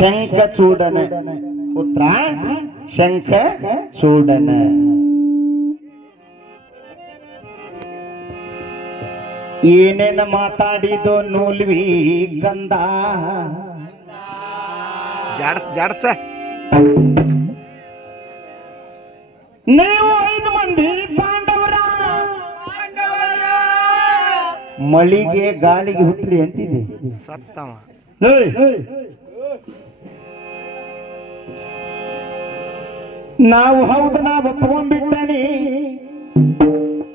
ಶಂಖಚೂಡನ ಪುತ್ರ ಶಂಖಚೂಡನ. ಏನೇನ ಮಾತಾಡಿದೋ ನೂಲ್ವಿ ಗಂಧ ಜಾಡ್ಸ ನೀವು 5 ಮಂದಿ ಪಾಂಡವರ ಮಳಿಗೆ ಗಾಳಿಗೆ ಹುಟ್ಟ್ರಿ ಅಂತಿದೆ. ಸತ್ತವ ನಾವು ಹೌದು ನಾವು ಒಪ್ಕೊಂಡ್ಬಿಟ್ಟನಿ.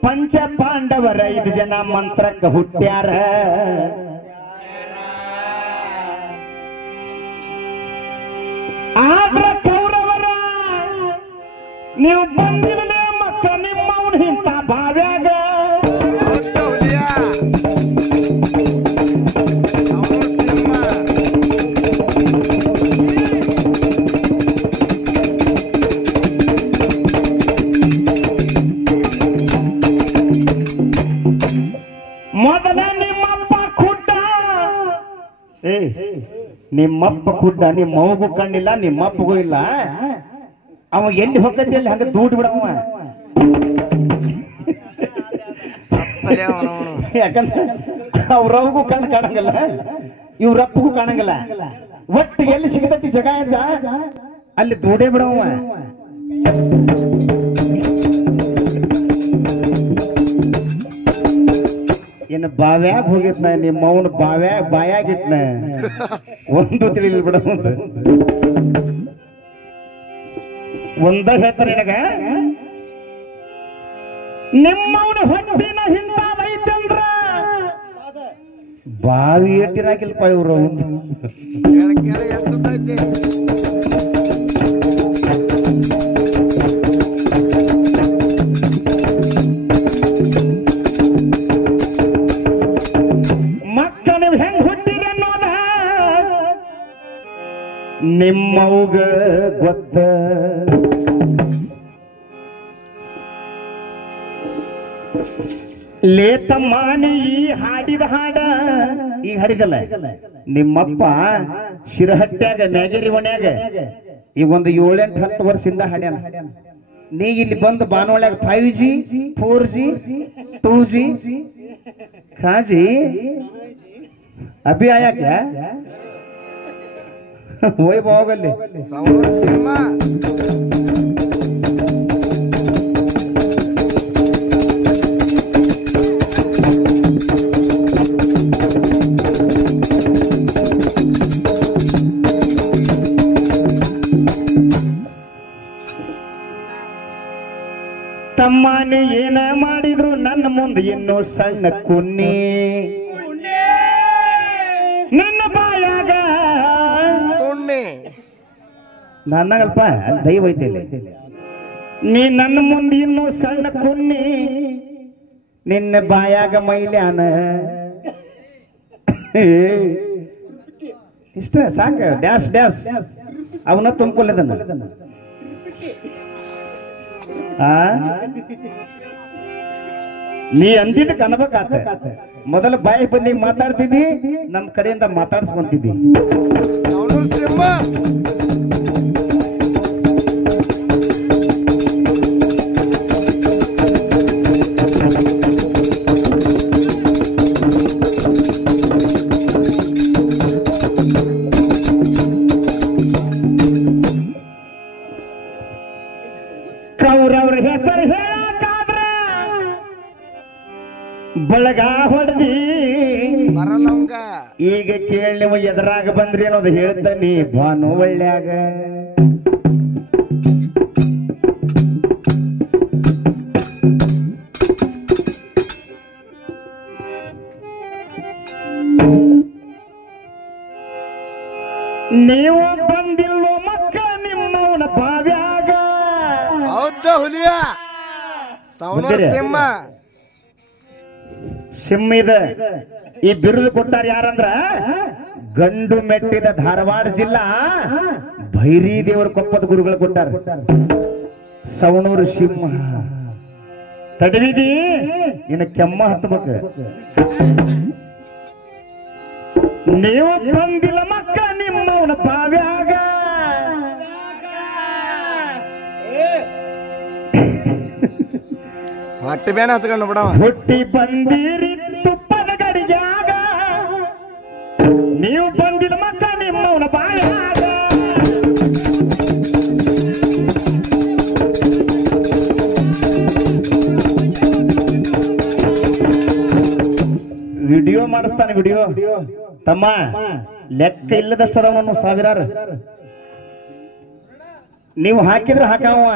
ಪಂಚ ಪಾಂಡವರ 5 ಜನ ಮಂತ್ರಕ್ಕೆ ಹುಟ್ಟ್ಯಾರ. ಆದ್ರ ಕೌರವರ ನೀವು ಬಂದಿರಲೇ ಮಕ್ಕ ನಿಮ್ಮವನು ಇಂಥ ಭಾವ್ಯಾಗ ಮೊದಲ ನಿಮ್ಮಪ್ಪ ಖುಡ್ಡ. ನಿಮ್ಮಪ್ಪ ಖುಡ್ಡ, ನಿಮ್ಮ ಮಗು ಕಣ್ಣಿಲ್ಲ, ನಿಮ್ಮಪ್ಪಗೂ ಇಲ್ಲ. ಅವ ಎಲ್ಲಿ ಹೋಗತ್ತೆ ಅಲ್ಲಿ ಹಂಗ ದೂಡ್ ಬಿಡವ. ಯಾಕಂದ್ರೆ ಅವ್ರವ್ಗೂ ಕಣ್ಣು ಕಾಣಂಗಿಲ್ಲ, ಇವ್ರಪ್ಪಗೂ ಕಾಣಂಗಿಲ್ಲ. ಒಟ್ಟು ಎಲ್ಲಿ ಸಿಗತೈತಿ ಜಗ ಅಲ್ಲಿ ದೂಡೇ ಬಿಡವ. ಇನ್ನು ಬಾವ್ಯಾಗ ಹೋಗಿತ್ನ ನಿಮ್ಮ ಅವನು ಬಾಯಾಗಿತ್ನ ಒಂದು ತಿಳಿಲ್ ಬಿಡ. ಒಂದ ಹೇಳ್ತಾರೆ ನಿನಗ, ನಿಮ್ಮವನು ಹೊಟ್ಟಿನ ಹಿಂದಾದೈತಂದ್ರ ಬಾವಿ ಎಟ್ಟಿರಾಕಿಲ್ಪ ಇವ್ರು. ಮಕ್ಕ ನೀವು ಹೆಂಗ್ ಹುಟ್ಟಿರಿ ಅನ್ನೋದ ನಿಮ್ಮವ್ಗ ಗೊತ್ತ. ಲೇತಮ್ಮಾನಿ ಈ ಹಾಡಿದ ಹಾಡ ಈಗ ಹಾಡಿದಲ್ಲ ನಿಮ್ಮಪ್ಪ ಶಿರಹಟ್ಟ್ಯಾಗ ಮ್ಯಾಗೇರಿ ಒಣ್ಯಾಗ ಈಗ ಒಂದು 7-8-10 ವರ್ಷದಿಂದ ಹಾಡ್ಯಾನ. ನೀ ಇಲ್ಲಿ ಬಂದು ಬಾನೋಳ್ಯಾಗ 5G 4G 2G Kazi Abhi ಆಯಾಕ ಹೋಯ್ ಬಾಗಲ್ಲಿ ತಮ್ಮನಿ ಏನ ಮಾಡಿದ್ರು ನನ್ನ ಮುಂದೆ ಇನ್ನೂ ಸಣ್ಣ ಕುನ್ನಿ. ನಿನ್ನ ಬಾಯಾಗ ನನ್ನಗಲ್ಪ ದೈವ ಐತೆ. ನೀ ನನ್ನ ಮುಂದೆ ಇನ್ನೂ ಸಣ್ಣ ಕುನ್ನಿ, ನಿನ್ನ ಬಾಯಾಗ ಮೈಲ್ಯಾನ. ಇಷ್ಟ ಸಾಕ, ಡ್ಯಾಸ್ ಡ್ಯಾಸ್ ಅವನ ತುಂಬಿಕೊಳ್ಳದನ್ನ. ನೀ ಅಂದಿದ್ದ ಕನ್ಬೇಕಾತ. ಮೊದಲ ಬಾಯಿ ಬಂದಿ ಮಾತಾಡ್ತಿದ್ದಿ, ನಮ್ ಕಡೆಯಿಂದ ಮಾತಾಡ್ಸ್ಕೊಂತಿದ್ದಿ. ಕೌರವ್ರ ಹೆಸರು ಹೇಳಕ್ಕಾದ್ರ ಬಳಗ ಹೊಡೆದಿ ಈಗ ಕೇಳಿ ನೀವು ಎದುರಾಗ ಬಂದ್ರಿ ಅನ್ನೋದು ಹೇಳ್ತಾನಿ ಭಾನು ಒಳ್ಳ್ಯಾಗ. ನೀವು ಬಂದಿಲ್ಲೋ ಮಕ್ಕ ನಿಮ್ಮವನ ಬಾವ್ಯಾಗ. ಹೌದ ಹುಲಿಯ ಸಿಂಹ ಸಿಂಹ ಇದೆ. ಈ ಬಿರುದು ಕೊಟ್ಟಾರ ಯಾರಂದ್ರ ಗಂಡು ಮೆಟ್ಟಿದ ಧಾರವಾಡ ಜಿಲ್ಲಾ ಭೈರಿ ದೇವರ ಕೊಪ್ಪದ ಗುರುಗಳು ಕೊಟ್ಟಾರ. ಸವಣೂರು ಸಿಂಹ ತಡವಿದಿ ಇನ್ನು ಕೆಮ್ಮ ಹತ್ತಬೇಕು. ನೀವು ಬಂದಿಲ್ಲ ಮಕ್ಕ ನಿಮ್ಮವನ ಬಾವ್ಯಾಗ. ಅಟ್ಟಿ ಬೇನೆ ಹಚ್ಕೊಂಡು ಬಿಡವ. ಹುಟ್ಟಿ ಬಂದಿರಿ ತುಪ್ಪದ ಗಡಿಗ್ಯಾಗ, ನೀವು ಬಂದಿಲ್ಲ ಮಕ್ಕ ನಿಮ್ಮವನ ಬಾಯಾಗ. ವಿಡಿಯೋ ಮಾಡಿಸ್ತಾನೆ ವಿಡಿಯೋ ತಮ್ಮ, ಲೆಕ್ಕ ಇಲ್ಲದಷ್ಟದ ಸಾವಿರಾರು. ನೀವು ಹಾಕಿದ್ರೆ ಹಾಕವ,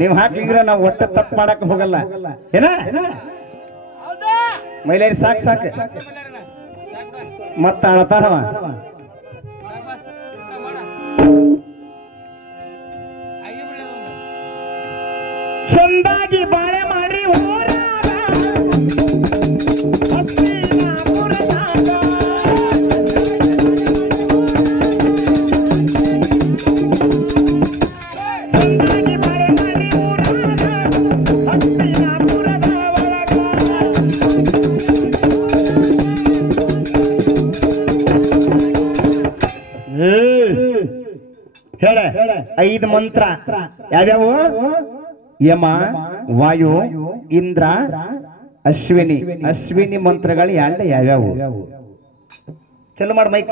ನೀವು ಹಾಕಿದ್ರೆ ನಾವು ಒಟ್ಟೆ ತಪ್ಪು ಮಾಡಕ್ ಹೋಗಲ್ಲ ಏನ. ಮೈಲೇರಿ ಸಾಕು ಸಾಕು ಮತ್ತ ಅಳತಾರವ. ಚಂದಾಗಿ ಬಾಳೆ ಮಾಡಿ ಹೇಳ 5 ಮಂತ್ರ ಯಾವ್ಯಾವು? ಯಮ, ವಾಯು, ಇಂದ್ರ, ಅಶ್ವಿನಿ. ಅಶ್ವಿನಿ ಮಂತ್ರಗಳು ಯಾವ್ಯಾವು? ಚಲೋ ಮಾಡಿ ಮೈಕ್.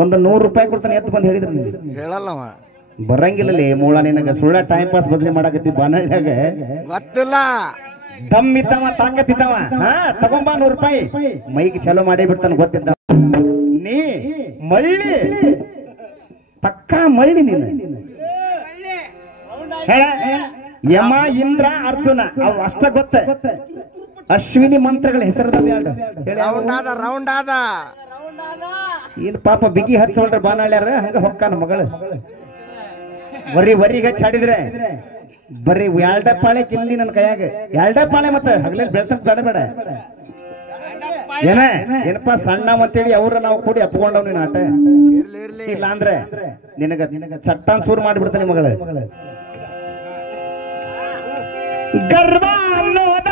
ಒಂದು 100 ರೂಪಾಯಿ ಕೊಡ್ತಾನೆ ಎತ್ತು ಬಂದು ಹೇಳಿದ್ರು. ಹೇಳಲ್ಲವ ಬರಂಗಿಲ್ಲಲ್ಲಿ ಮೂಳ ನಿನಗ ಸುಳ್ಳ ಟೈಮ್ ಪಾಸ್ ಬದಲಿ ಮಾಡಕತ್ತಿ ಬಾನಳ್ಯಾಗ. ಗೊತ್ತಿಲ್ಲ ದಮ್ ಇದ್ದಾವ ತಾಕತ್ತಿದ್ದಾವ. ತಗೊಂಬ 100 ರೂಪಾಯಿ. ಮೈಕ್ ಚಲೋ ಮಾಡೇ ಬಿಡ್ತಾನ ಗೊತ್ತಿದ್ದ. ನೀ ಮಳ್ಳಿ ಪಕ್ಕಾ ಮಳ್ಳಿ ನೀನು. ಹೇಳ ಯಮ, ಇಂದ್ರ, ಅರ್ಜುನ ಅವು ಅಷ್ಟ ಗೊತ್ತ. ಅಶ್ವಿನಿ ಮಂತ್ರಗಳ ಹೆಸರು ರೌಂಡ್ ಆದ. ಏನ್ ಪಾಪ ಬಿಗಿ ಹಚ್ಚೋಳ್ರ ಬಾನಾಳ್ಯಾರ ಹಂಗ ಹೊಕ್ಕಾನ ಮಗಳು. ವರಿಗೆ ಚಾಡಿದ್ರೆ ಬರ್ರಿ 2 ಪಾಳೆ ಕಿಲ್ಲಿ ನನ್ನ ಕೈಯಾಗ. 2 ಪಾಳೆ ಮತ್ತೆ ಹಗಲಲ್ಲಿ ಬೆಳ್ತಂತ ತಡಬೇಡ ಏನಪ್ಪಾ ಸಣ್ಣ ಅಂತೇಳಿ ಅವ್ರ ನಾವು ಕೂಡಿ ಅಪ್ಕೊಂಡವ್ ನೀನ್ ಆಟ. ಇಲ್ಲ ಅಂದ್ರೆ ನಿನಗ ಚಟ್ಟಾನ್ ಸೂರು ಮಾಡಿಬಿಡ್ತಾನೆ ಮಗಳು. ಗರ್ವ ಅನ್ನೋದ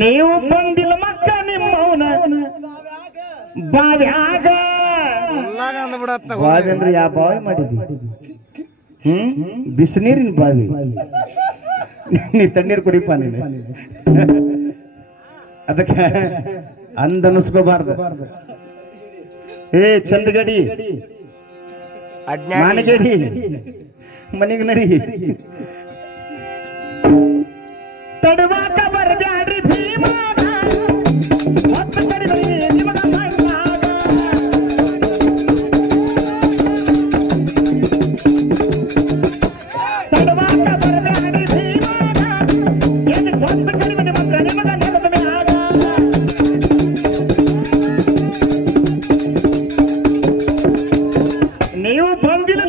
ನೀವು ಬಂದಿಲ್ಲ ಮಕ್ಕ ನಿಮ್ಮವನ ಬಾವ್ಯಾಗ. ಬಾವಿ ಅಂದ್ರೆ ಯಾವ ಬಾವಿ ಮಾಡಿದ್ವಿ? ಬಿಸಿನೀರಿನ ಬಾವಿ. ನೀ ತಣ್ಣೀರು ಕುಡಿಪ ನೀನು. ಅದಕ್ಕೆ ಅಂದನಿಸ್ಕೋಬಾರ್ದು. ಚಂದಗಡಿ ಮಾನಗಡಿ ಮನೆಗೆ ನಡಿ. ತಡವಾಕ ಬರಬ್ಯಾಡ್ರಿ ಭೀಮಾಗ, ಹೊತ್ತು ಕಡಿಮೆ ನಿಮಗ ಮಣ್ಣಾಗ. ತಡವಾಕ ಬರಬ್ಯಾಡ್ರಿ ಭೀಮಾಗ, ಎಲ್ಲಿ ಹೊತ್ತು ಕಡಿಮೆ ನಿಮಗ ನೆಲದ ಮ್ಯಾಗ. ನೀವು ಬಂದಿಲ್ಲ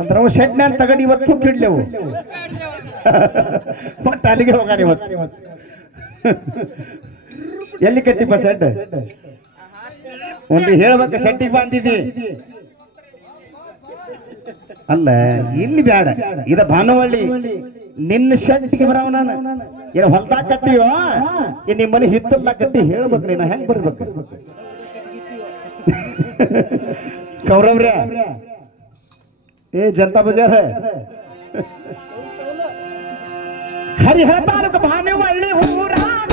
ಅಂದ್ರೆ ಅವು ಶೆಡ್ ನಾನು ತಗಡಿ ಇವತ್ತು ಕಿಡ್ಲೆವು ಮತ್ತೆ ಅಲ್ಲಿಗೆ ಹೋಗಾನ ಇವತ್ತು. ಎಲ್ಲಿ ಕಟ್ಟಿಪ್ಪ ಶೆಡ್? ಒಂದು ಹೇಳ್ಬೇಕು ಶೆಡ್ಡಿಗೆ ಬಂದಿದ್ದಿ ಅಲ್ಲ, ಇಲ್ಲಿ ಬ್ಯಾಡ. ಇದ ಭಾನುವಳ್ಳಿ ನಿನ್ನ ಶೆಡ್ಗೆ ಬರವ ನಾನು. ಏನ ಹೊಲ್ದಾಗ ಕಟ್ಟಿಯೋ ನಿಮ್ಮ ಮನೆ ಹಿತ್ತಲ್ಲ ಕಟ್ಟಿ ಹೇಳ್ಬೇಕು ನೀನು ಹೆಂಗ್ ಬರ್ಬೇಕು. ಕೌರವ್ರ जनता बाजार है. हरिहर तालुक भानुवಳ್ಳಿ ಊರಾಗ